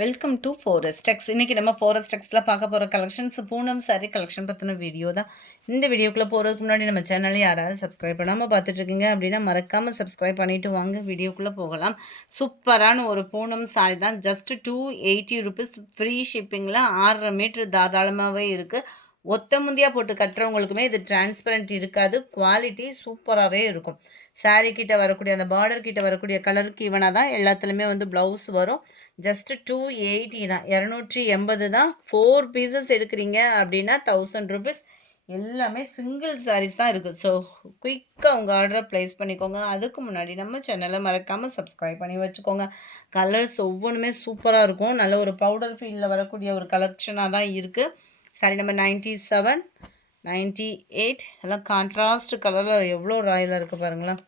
Welcome to forest டெக்ஸ். இன்றைக்கி நம்ம forest டெக்ஸில் பார்க்க போகிற கலெக்ஷன்ஸ் பூனம் சாரி கலெக்ஷன் பற்றின வீடியோ தான். இந்த வீடியோக்குள்ளே போகிறதுக்கு முன்னாடி நம்ம சேனலை யாராவது சப்ஸ்கிரைப் பண்ணாமல் பார்த்துட்ருக்கீங்க அப்படின்னா மறக்காமல் சப்ஸ்கிரைப் பண்ணிவிட்டு வாங்க வீடியோக்குள்ளே போகலாம். சூப்பரான ஒரு பூனம் சாரி தான். ஜஸ்ட் 280 ருபீஸ் ஃப்ரீ ஷிப்பிங்கில் 6.5 மீட்ரு தாராளமாகவே இருக்குது. ஒத்த முந்தியாக போட்டு கட்டுறவங்களுக்குமே இது டிரான்ஸ்பரண்ட் இருக்காது. குவாலிட்டி சூப்பராகவே இருக்கும். சாரீ கிட்ட வரக்கூடிய அந்த பார்டர் கிட்ட வரக்கூடிய கலருக்கு ஈவனாக தான் எல்லாத்துலேயுமே வந்து ப்ளவுஸ் வரும். ஜஸ்ட் 280 தான், 280 தான். 4 பீசஸ் எடுக்கிறீங்க அப்படின்னா 1000 ருபீஸ். எல்லாமே சிங்கிள் சாரீஸ் தான் இருக்குது. ஸோ குயிக்காக உங்கள் ஆர்டரை ப்ளேஸ் பண்ணிக்கோங்க. அதுக்கு முன்னாடி நம்ம சேனலை மறக்காமல் சப்ஸ்கிரைப் பண்ணி வச்சுக்கோங்க. கலர்ஸ் ஒவ்வொன்றுமே சூப்பராக இருக்கும். நல்ல ஒரு பவுடர் ஃபீல்டில் வரக்கூடிய ஒரு கலெக்ஷனாக தான் இருக்குது. சாரி நம்பர் 97, 98 எல்லாம் கான்ட்ராஸ்ட் கலரில் எவ்வளோ ராயலாக இருக்குது பாருங்களேன்.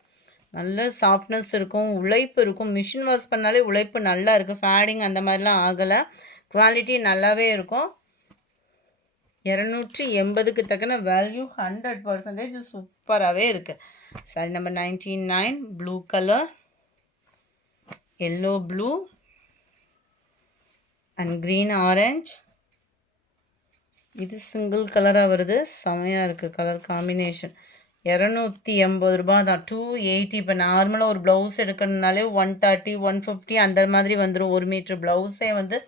நல்ல சாஃப்ட்னஸ் இருக்கும், உழைப்பு இருக்கும். மிஷின் வாஷ் பண்ணாலே உழைப்பு நல்லா இருக்குது. ஃபேடிங் அந்த மாதிரிலாம் ஆகலை. குவாலிட்டி நல்லாவே இருக்கும். 280க்கு தக்கன வேல்யூ 100% சூப்பராகவே இருக்குது. Sorry number 99, blue colour, yellow blue and green orange. இது சிங்கிள் கலராக வருது. செமையாக இருக்குது கலர் காம்பினேஷன். 280 ரூபா தான். 280. இப்போ நார்மலாக ஒரு ப்ளவுஸ் எடுக்கணுனாலே 130, 150 அந்த மாதிரி வந்துடும். 1 மீட்ரு ப்ளவுஸே வந்து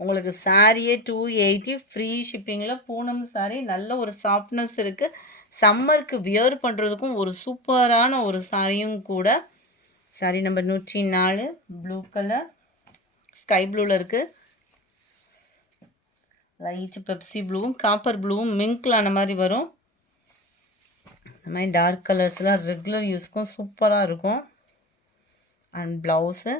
உங்களுக்கு சாரியே 280 ஃப்ரீ ஷிப்பிங்கில். பூனம் சாரி நல்ல ஒரு சாஃப்ட்னஸ் இருக்குது. சம்மருக்கு வியர் பண்ணுறதுக்கும் ஒரு சூப்பரான ஒரு சாரியும் கூட. Sorry number 104, blue colour, sky ப்ளூவில் இருக்குது. லைட் பெப்சி ப்ளூவும் காப்பர் ப்ளூவும் மிங்கில் ஆன மாதிரி வரும். இந்த மாதிரி டார்க் கலர்ஸ்லாம் ரெகுலர் யூஸ்க்கும் சூப்பராக இருக்கும். And blouse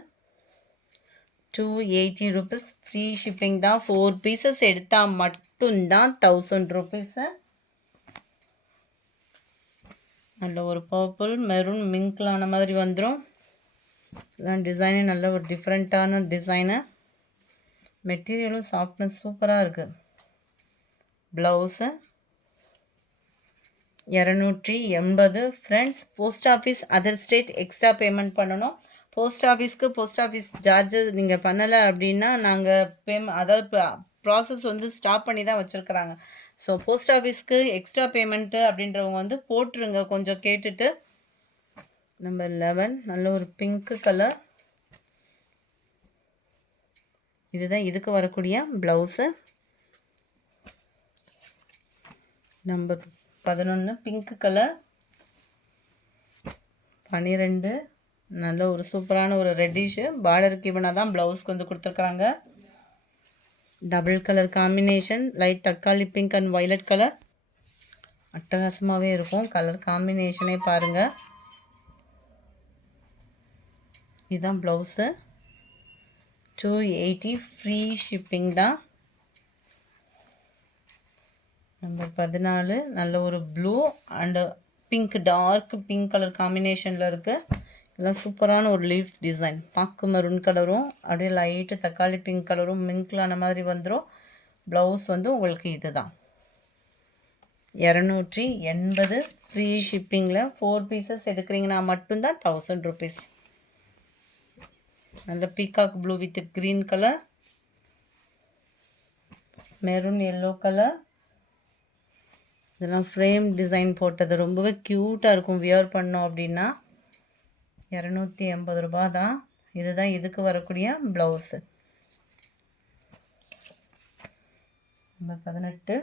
280 rupees free shipping தான். 4 பீசஸ் எடுத்தால் மட்டும்தான் 1000 ருபீஸு. நல்ல ஒரு பர்பிள் மெரூன் மிங்கிலான மாதிரி வந்துடும். இதெல்லாம் டிசைனே நல்ல ஒரு டிஃப்ரெண்ட்டான டிசைனு. மெட்டீரியலும் சாஃப்ட்னஸ் சூப்பராக இருக்குது. Blouse 280. Friends, post office other state extra payment பண்ணணும். போஸ்ட் ஆஃபீஸ் சார்ஜஸ் நீங்கள் பண்ணலை அப்படின்னா நாங்கள் அதாவது ப்ராசஸ் வந்து ஸ்டாப் பண்ணி தான் வச்சுருக்குறாங்க. ஸோ போஸ்ட் ஆஃபீஸ்க்கு எக்ஸ்ட்ரா பேமெண்ட்டு அப்படின்றவங்க வந்து போட்டுருங்க கொஞ்சம் கேட்டுட்டு. நம்பர் 11, நல்ல ஒரு பிங்க்கு கலர். இதுதான் இதுக்கு வரக்கூடிய ப்ளவுஸு. Number 11, pink colour. 12, நல்ல ஒரு சூப்பரான ஒரு ரெட்டிஷு. பார்டருக்கு இவனாக தான் ப்ளவுஸ்க்கு வந்து கொடுத்துருக்குறாங்க. டபுள் கலர் காம்பினேஷன், லைட் தக்காளி பிங்க் அண்ட் வைலட் கலர். அட்டகாசமாகவே இருக்கும் கலர் காம்பினேஷனே பாருங்கள். இதுதான் ப்ளவுஸு. 280 ஃப்ரீ ஷிப்பிங் தான். நம்பர் 14, நல்ல ஒரு blue and pink, dark pink colour காம்பினேஷனில் இருக்குது. இதெல்லாம் சூப்பரான ஒரு லீஃப் டிசைன். பாக்கு மரூன் கலரும் அப்படியே லைட்டு தக்காளி பிங்க் கலரும் மிங்கிலான மாதிரி வந்துடும். ப்ளவுஸ் வந்து உங்களுக்கு இது தான். 280 ஃப்ரீ ஷிப்பிங்கில். 4 பீசஸ் எடுக்கிறீங்கன்னா மட்டும்தான் 1000 ருபீஸ். நல்ல peacock blue with green colour, maroon yellow colour. இதெல்லாம் ஃப்ரேம் டிசைன் போட்டது ரொம்பவே க்யூட்டாக இருக்கும். வியர் பண்ணோம் அப்படின்னா 280 ரூபா தான். இதுதான் இதுக்கு வரக்கூடிய blouse. Number 18,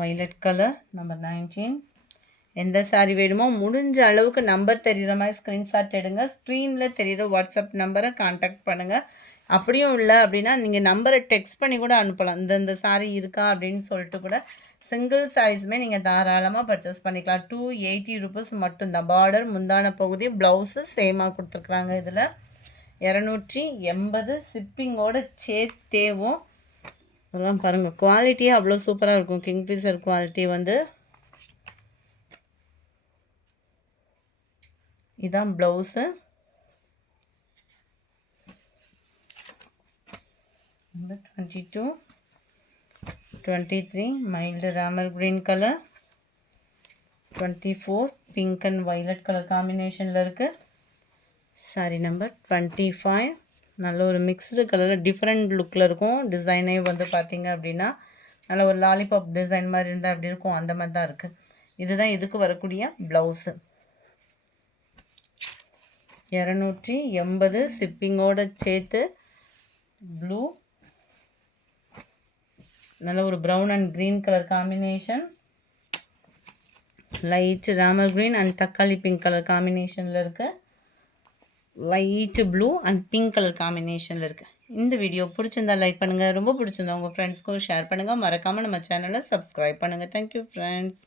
violet colour. Number 19, எந்த சாரி வேணுமோ முடிஞ்ச அளவுக்கு நம்பர் தெரிகிற மாதிரி ஸ்க்ரீன்ஷாட் எடுங்க. ஸ்க்ரீனில் தெரிகிற வாட்ஸ்அப் நம்பரை கான்டாக்ட் பண்ணுங்கள். அப்படியும் இல்லை அப்படின்னா நீங்கள் நம்பரை டெக்ஸ்ட் பண்ணி கூட அனுப்பலாம். இந்த சாரீ இருக்கா அப்படின்னு சொல்லிட்டு கூட. சிங்கிள் சாரீஸுமே நீங்கள் தாராளமாக பர்ச்சேஸ் பண்ணிக்கலாம். 280 ருபீஸ் மட்டும்தான். பார்டர் முந்தான பகுதி ப்ளவுஸு சேமாக கொடுத்துருக்குறாங்க. இதில் 280 ஷிப்பிங்கோடு சேர்த்தேவும். அதெல்லாம் பாருங்கள், குவாலிட்டியே அவ்வளோ சூப்பராக இருக்கும். கிங்ஃபிஷர் குவாலிட்டி வந்து. இதான் blouse. Number 22, 23, mild Ramar green colour. 24, pink and violet colour காம்பினேஷனில் இருக்குது. சாரி நம்பர் 25, நல்ல ஒரு மிக்ஸ்டு கலரில் டிஃப்ரெண்ட் லுக்கில் இருக்கும். டிசைனே வந்து பார்த்தீங்க அப்படின்னா நல்ல ஒரு லாலிபாப் டிசைன் மாதிரி இருந்தால் அப்படி இருக்கும், அந்த மாதிரி தான் இருக்குது. இதுதான் இதுக்கு வரக்கூடிய ப்ளவுஸு. 280 ஷிப்பிங்கோடு சேர்த்து. ப்ளூ, நல்ல ஒரு brown and green colour combination. Light Ramar green and தக்காளி பிங்க் கலர் காம்பினேஷனில் இருக்குது. Light blue and pink colour காம்பினேஷனில் இருக்குது. இந்த வீடியோ பிடிச்சிருந்தா லைக் பண்ணுங்கள், ரொம்ப பிடிச்சிருந்தா உங்கள் ஃப்ரெண்ட்ஸ்க்கும் ஷேர் பண்ணுங்கள். மறக்காமல் நம்ம சேனலை சப்ஸ்கிரைப் பண்ணுங்கள். Thank you friends.